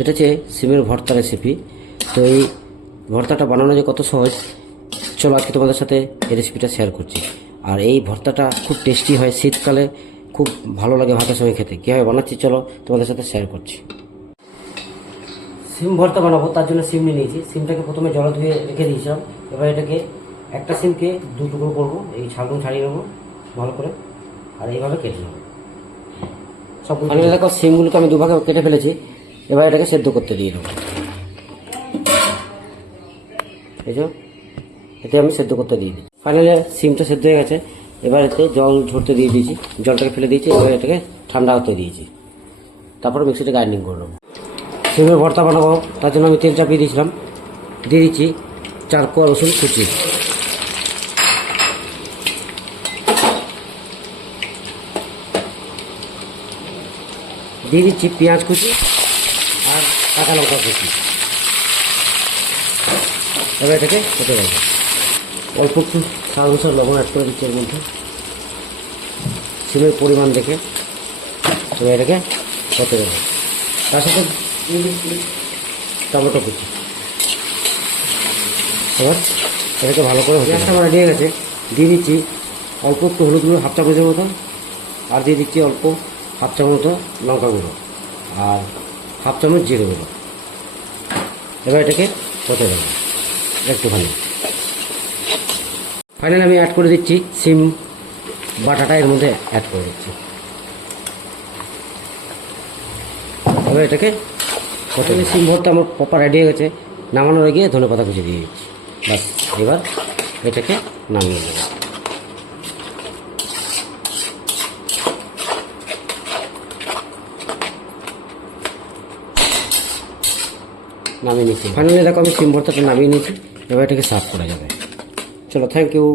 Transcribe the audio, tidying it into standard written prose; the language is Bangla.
এটা হচ্ছে সিমের ভর্তা রেসিপি। তো এই ভর্তাটা বানানো যে কত সহজ, চলো আজকে তোমাদের সাথে এই রেসিপিটা শেয়ার করছি। আর এই ভর্তাটা খুব টেস্টি হয়, শীতকালে খুব ভালো লাগে ভাতের সঙ্গে খেতে। কীভাবে বানাচ্ছি চলো তোমাদের সাথে শেয়ার করছি। সিম ভর্তা বানাবো, তার জন্য সিম নিয়ে নিয়েছি। সিমটাকে প্রথমে জল ধুয়ে রেখে দিয়েছিলাম। এবার এটাকে একটা সিমকে দু টুকরো করবো, এই ছালগুলো ছাড়িয়ে নেবো ভালো করে, আর এইভাবে কেটে নেবো সবগুলো। দেখো সিমগুলোকে আমি দুভাগে কেটে ফেলেছি। এবার এটাকে সেদ্ধ করতে দিয়ে দেবো। এই যে এতে আমি সেদ্ধ করতে দিয়ে দিই। ফাইনালি সিমটা সেদ্ধ হয়ে গেছে। এবার এতে জল ঝরতে দিয়ে দিয়েছি, জলটাকে ফেলে দিয়েছি। এবার এটাকে ঠান্ডা হতে দিয়েছি, তারপরে মিক্সিতে গ্রাইন্ডিং করে নেবো। সিমের ভর্তা বানাবো, তার জন্য আমি তেল চাপিয়ে দিয়েছিলাম। দিয়ে দিচ্ছি 4 কোয়া রসুন কুচি, দিয়ে দিচ্ছি পেঁয়াজ কুচি আর কাঁচা লঙ্কা কুচি। এবার এটাকে কেটে দেবো। অল্প একটু স্বাদ অনুসারে লবণ অ্যাড করে দিচ্ছি এর মধ্যে, সিমের পরিমাণ দেখে। এবার এটাকে কেটে দেবো। তার সাথে টমেটো কুচি। এবার এটাকে ভালো করে পেঁয়াজটা আমার রেডি হয়ে গেছে। দিয়ে দিচ্ছি অল্প একটু হলুদ গুঁড়ো, 1/2 চামচের মতো। আর দিয়ে দিচ্ছি অল্প 1/2 চামচ মতো লঙ্কা গুঁড়ো আর 1/2 চামচ জিরে গুঁড়ো। এবার এটাকে কষে দেবো একটুখানি। ফাইনালি আমি অ্যাড করে দিচ্ছি সিম বাটাটা, এর মধ্যে অ্যাড করে দিচ্ছি। এবার এটাকে কষে দিই। সিম ভর্তা আমার প্রপার রেডি হয়ে গেছে। নামানোর আগে ধনেপাতা কুচি দিয়ে দিচ্ছি। বাস, এবার এটাকে নামিয়ে নেব। নামিয়ে নিচ্ছি। ফাইনালি দেখো আমি সিম ভর্তাটা নামিয়ে নিয়েছি। এবার এটাকে সার্ভ করা যাবে। চলো, থ্যাংক ইউ।